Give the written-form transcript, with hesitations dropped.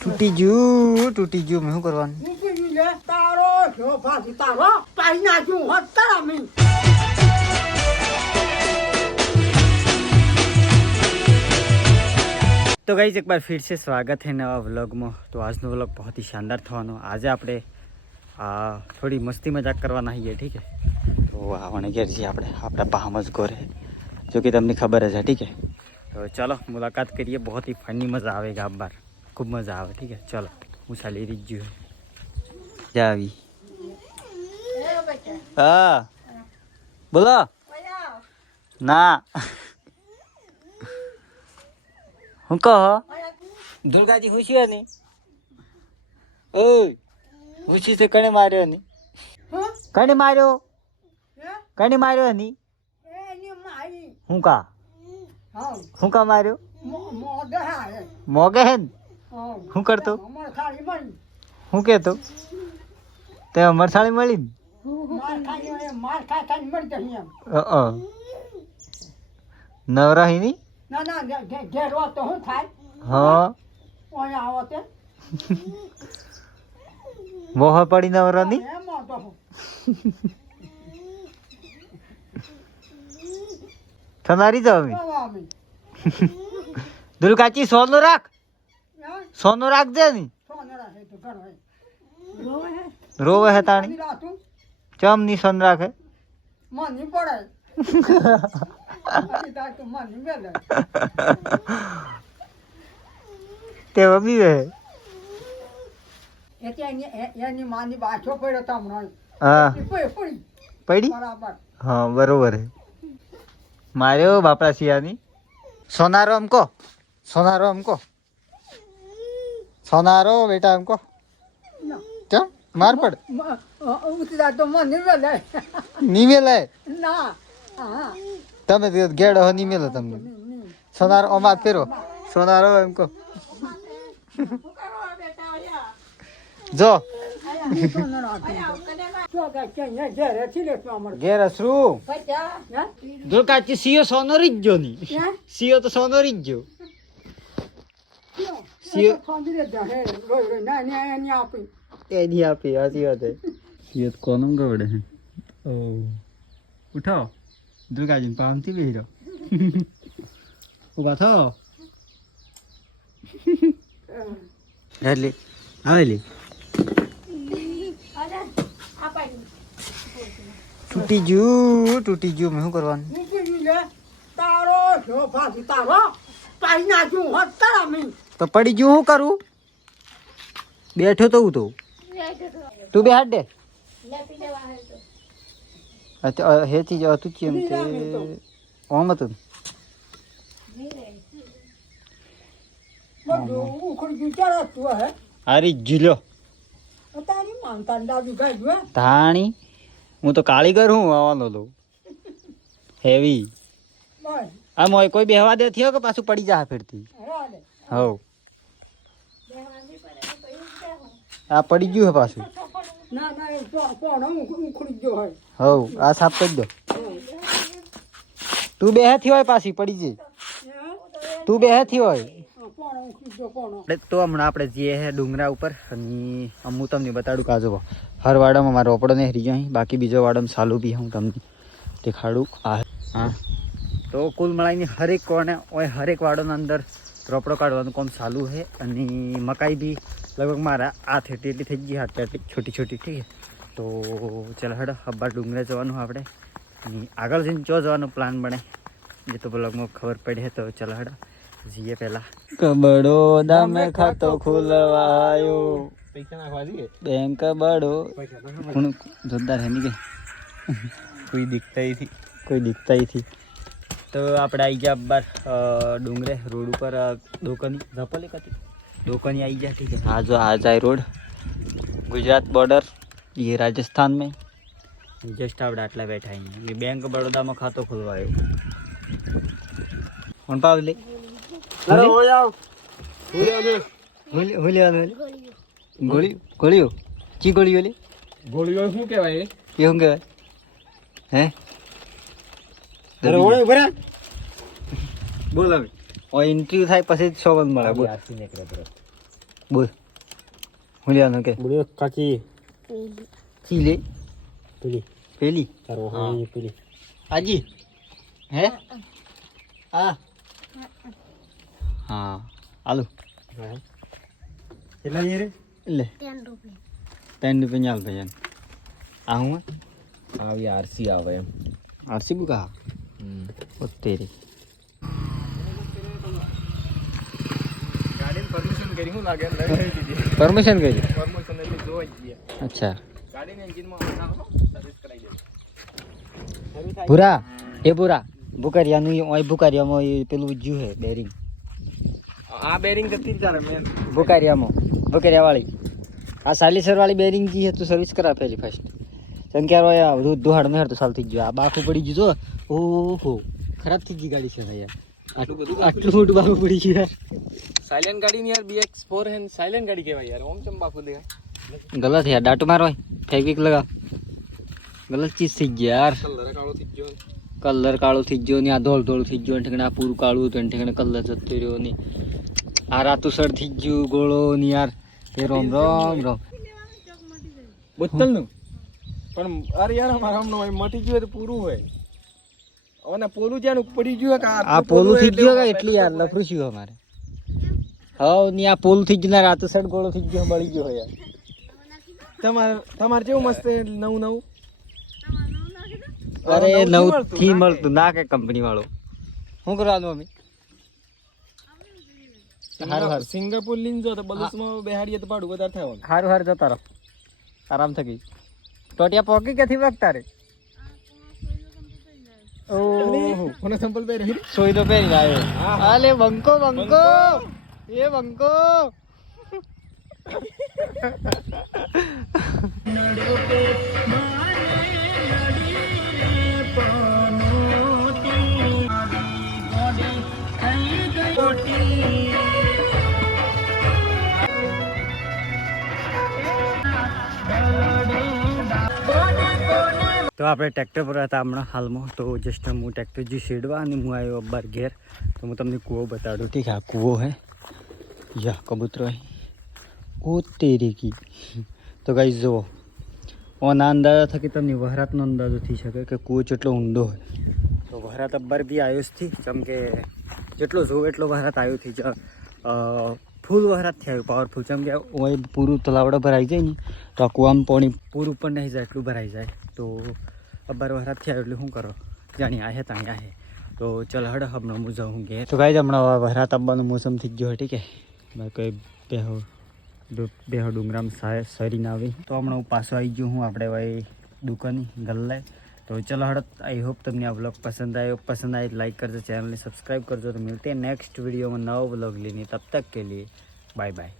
તૂટી ગયું મેં શું કરવાનું? तो गाइस एक बार फिर से स्वागत है नवा व्लॉग में। तो आज नो व्लॉग बहुत ही शानदार થવાનો। આજે આપણે થોડી મસ્તી મજાક કરવાના છીએ, ઠીક છે? તો આવણે ઘેર છીએ આપણે આપણા પાહમજ ઘરે, जो कि તમને ખબર જ है, ठीक है? तो चलो मुलाकात करिए, बहुत ही फनी मज़ा आएगा अब बार, खूब मज़ा आवे, ठीक है? चलो હું ચાલી રહી છું જાવી। હા બોલો ના હું કહો દુર્ગાજી ખુશી હે ને? ઓય ખુશી से કણે માર્યો ને? કણે માર્યો ની? હું કા માર્યો? મોગે હે ને? હું કરતો? હું કેતો? તે મરસાળી મળી ને? નવરાહી ની? હા મોહ પડી નવરા ની? તમારી જાવ દુર્ગાજી સોનું રાખજે ની? રોવે હે તાણી ચમ ની સોન રાખે? તે બી હે એની માની બાછો પડ્યો તમને? હા પડી? બરાબર હા બરોબર હે માર્યો બાપડા સિયાની। સોનારો हमको सोनारो बेटा हमको क्या मार पड़ ઉતરા તો મને વેલે नहीं मिला है ના હા तब गेड़ो हो नहीं मिला तुमने सोनारो ओमा फेरो सोनारो हमको जो गेर असरू दुर्गाची सीओ सोनोरी जो नहीं सीओ तो सोनोरी जो सीओ नहीं आपी ऐसी बात है सीओ कौन गवड़े हैं ओ उठाओ दुर्गा जी पामती भी हीरो उबा थो ले आवे ले તૂટી ગયું મેં શું કરવાનું? તો પડી ગયું શું કરું? બેઠો તો હું તો તું બે હાથ દે હેથી જ હતું એમ તે ઓમ હતું હારી જીલ્યો તાણી હું તો કારીગર હું આવવાનો તો હેવી આમ હોય કોઈ બેહવા દે થયો કે પાછું પડી જા ફેરથી હવ આ પડી ગયું હે પાછું હવ આ સાફ કરી દો તું બેહેથી હોય પાછી પડી જઈ તું બેહેથી હોય તો હમણાં આપણે જઈએ હે ડુંગરા ઉપર અને હું તમને બતાડું કાજો હર વાડામાં મારો રોપડો ને હરી જાય બાકી બીજો વાડામાં સાલું બી હું તમને દેખાડું હા તો કુલ મળાઈને હરેક કોણે હરેક વાડોના અંદર રોપડો કાઢવાનું કામ ચાલુ છે અને મકાઈ બી લગભગ મારા આ થેટી એટલી થઈ ગઈ હાથ એટલી છોટી ઠીક છે તો ચાલો હેડો હબ્બાર ડુંગરે જવાનું આપણે અને આગળ જઈને જો જવાનો પ્લાન બને એ તો બ્લોગમાં ખબર પડી તો ચાલો હેડો જીએ પહેલા કબડો દામે ખાતો ખુલવાયો પૈસા નાખવા દઈએ બેંક બડો કોણ જોરદાર હે ની કે કોઈ દિખતા ही थी तो આપણે આવી ગયા બાર ડુંગરે રોડ ઉપર દોકની ધપલે કતી દોકની આવી ગયા ठीक है हाँ जो आ जाए रोड गुजरात बॉर्डर ये राजस्थान में जस्ट આપણે આટલા બેઠા અહીં બેંક બરોડામાં ખાતો ખોલવાયો કોણ પાવલે અરે હો જાવ ગોળીઓ ચી ગોળીઓ લે ગોળીઓ શું કહેવાય કેવું કહેવાય હે અરે ઓળે ઉભરા બોલ હવે ઓ ઇન્ટરવ્યુ થાય પછી જ શોભન મળે બોલ બોલ હું લેવાનું કે બોલ્યો કાચી ચી લે પેલી પેલી તારો હા. હા પેલી આજી હે હા હા આલુ હા કેટલા લઈએ રે લે 10 રૂપિયા ચાલ ભાઈ આ હું આવી આરસી આવે એમ આરસી બુકા તેરી ગાડી પરમિશન કરી હું લાગે પરમિશન કરી પરમિશન એટલે જોઈ જઈએ અચ્છા ગાડીને એન્જિનમાં સર્વિસ કરાવી દે ભૂરા એ ભૂરા ભૂકરિયાનું ઓય ભૂકરિયામાં એ પેલું જ્યું હે બેરિંગ આ બેરિંગ જતી ચાલે મેન ભૂકરિયા વાળી આ સાલીસર વાળી બેરિંગ જી હે તું સર્વિસ કરા પેલી ફર્સ્ટ ચંક્યાર હોય દોહાડ મેં તો સાલ થઈ ગયો આ બાખું પડી ગયું જો ઓહો ખરાબ થઈ ગઈ ગાડી છે યાર આટલું મોટું બાખું પડી ગયું યાર સાયલેન્ટ ગાડી ની યાર BX4 હે સાયલેન્ટ ગાડી કહેવાય યાર ઓમ ચંબાકુ દેખાય ગલત યાર ડાટુ મારો ફેવિક લગા ગલત ચીજ થઈ ગઈ યાર કલર કાળો થઈ ગયો કલર કાળો થઈ ગયો ને આ ધોળ ધોળ થઈ ગયો ઠેકણે આ પૂરું કાળું હતું ઠેકણે કલર જતો રહ્યો ને આ રાતું સર થઈ ગયું ગોળો ને યાર તે રોમ રોમ રોમ બોતલ નું પણ અરે યાર અમારા હમણાં હોય મટી ગયું હોય તો પૂરું હોય અને પોલું જ્યાં પડી ગયું હોય કે આ પોલું થઈ ગયો કે એટલી યાર લફરું છું અમારે હવ ની આ પોલું થઈ ગયું ને રાતું સર ગોળો થઈ ગયો બળી ગયો યાર તમારે કેવું મસ્ત નવું નવું અરે નવ થી મળતું ના કે કંપની વાળો શું કરવાનું અમે હારું સિંગાપુર લીન જો તો બલુસમાં બેહાડીએ તો ભાડું વધારે થાય હારું હારું જતા રહો આરામ થઈ ગઈ ટોટિયા પોકી ક્યાંથી વાગતા રે ઓહો કોને સંપલ પે રહી સોઈ તો પહેરી આવ્યો આલે બંકો બંકો એ બંકો તો આપણે ટ્રેક્ટર પર હતા હમણાં હાલમાં તો જસ્ટ હું ટ્રેક્ટર જે શેડવા અને હું આવ્યો બાર ઘેર તો હું તમને કૂવો બતાડું ઠીક આ કૂવો હે યા કબૂતરો હે ઓ તેરી કી તો ગાઈસ જુઓ ઓના અંદાજા થકી તમને વહરાતનો અંદાજો થઈ શકે કે કૂવો જેટલો ઊંડો હોય તો વહરાત અબ્બર બી આવ્યો જ થી જેમ કે જેટલો જોવો એટલો વહરાત આવ્યો થઈ જ ફૂલ વહરાતથી આવ્યું પાવરફુલ જેમ કે ઓય પૂરું તલાવડા ભરાઈ જાય ને તો આ કૂવામાં પાણી પૂરું પણ નહીં જાય એટલું ભરાઈ જાય તો અબ્બર વહરાતથી આવ્યું એટલે શું કરો જાણી આહે તાણી આહે તો ચાલ હડ હમણાં હું જાઉં ઘેર તો ગાઈસ હમણાં વહરાત આવવાનો મોસમ થઈ ગયો ઠીક હે મેં કંઈ બેહો ડુંગરામાં સરીને આવી તો હમણાં હું પાછો આવી ગયો હું આપણે ભાઈ દુકાન ગલ્લે તો ચલો હડત आई होप તમને આ વ્લોગ પસંદ आए लाइक करજો चैनल ने सब्सक्राइब करજો तो मिलते हैं नेक्स्ट वीडियो में नवा व्लॉग लेने तब तक के लिए बाय बाय।